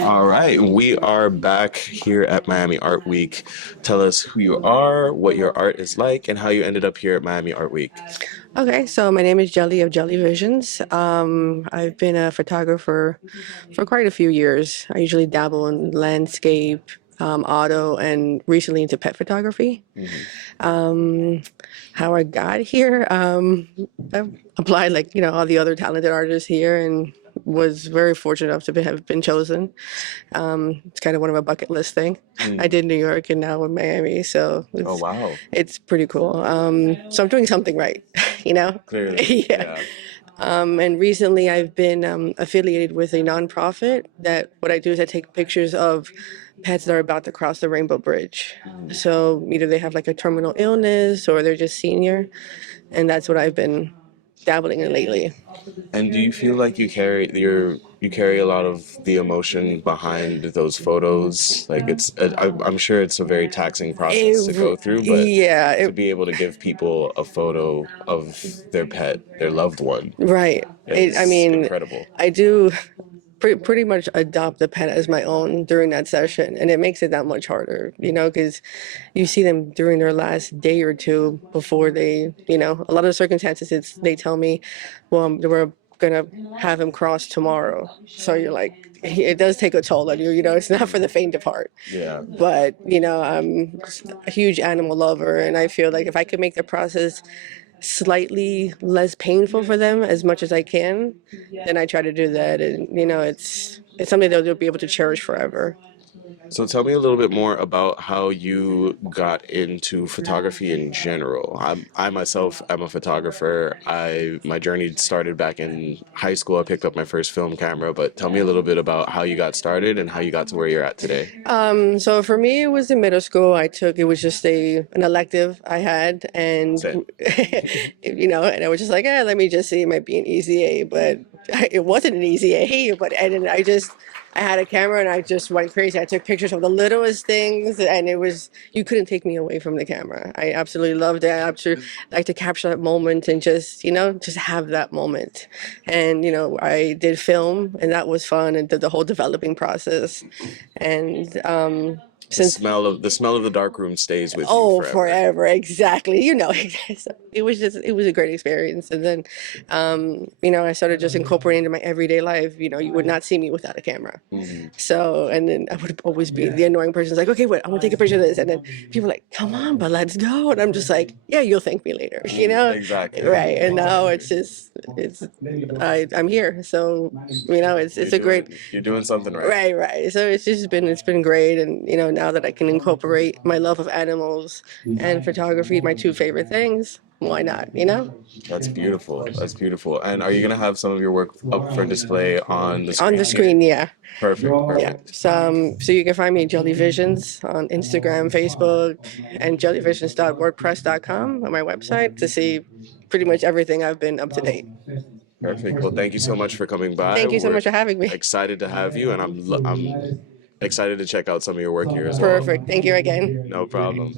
All right, we are back here at Miami Art Week. Tell us who you are, what your art is like, and how you ended up here at Miami Art Week. Okay, so my name is Geli of Geli Visions. I've been a photographer for quite a few years. I usually dabble in landscape, auto, and recently into pet photography. Um, how I got here, I applied like all the other talented artists here, and was very fortunate enough to have been chosen. It's kind of one of a bucket list thing. I Mm. did New York and now in Miami, so Oh, it's wow. it's pretty cool. So I'm doing something right, you know? Clearly, Yeah. yeah. And recently I've been affiliated with a nonprofit that what I do is I take pictures of pets that are about to cross the Rainbow Bridge. So either they have like a terminal illness or they're just senior, and that's what I've been dabbling in lately. And do you feel like you carry a lot of the emotion behind those photos? Like I'm sure it's a very taxing process to go through, but Yeah, to be able to give people a photo of their pet, their loved one, right. I is mean, incredible. I do pretty much adopt the pet as my own during that session, and it makes it that much harder, because you see them during their last day or two before a lot of circumstances. They tell me, well, we're gonna have him cross tomorrow, so you're like, it does take a toll on you. It's not for the faint of heart. Yeah. But I'm a huge animal lover, and I feel like if I could make the process slightly less painful for them as much as I can, then I try to do that. And it's something that they'll be able to cherish forever. So tell me a little bit more about how you got into photography in general. I myself am a photographer. My journey started back in high school. I picked up my first film camera, but tell me a little bit about how you got started and how you got to where you're at today. So for me, it was in middle school. It was just an elective I had, and Same. and I was just like, let me just see, it might be an easy A, but it wasn't an easy A. But and then I had a camera and I just went crazy. I took pictures of the littlest things, and you couldn't take me away from the camera. I absolutely loved it. I absolutely like to capture that moment and just have that moment. And I did film, and that was fun, and did the whole developing process. And since The smell of the dark room stays with you Oh, forever. forever, exactly. So it was a great experience. And then, I started just incorporating into my everyday life. You would not see me without a camera. Hmm. So, and then I would always be the annoying person who's like, okay, wait, I want to take a picture of this. And then people are like, come on, but let's go. And I'm just like, yeah, you'll thank me later, Exactly. Right. And now I'm here. So, it's a great, You're doing something right. right, right. So it's been great, and now that I can incorporate my love of animals and photography, my two favorite things, why not? That's beautiful. That's beautiful. And are you gonna have some of your work up for display on the On screen the here? screen, yeah, Perfect, yeah. perfect. So you can find me at Jelly Visions on Instagram, Facebook, and jellyvisions.wordpress.com on my website to see pretty much everything I've been up to date. Perfect. Well, thank you so much for coming by. Thank you so We're much for having me. excited to have you, and I'm excited to check out some of your work here as well. Perfect. Thank you again. No problem.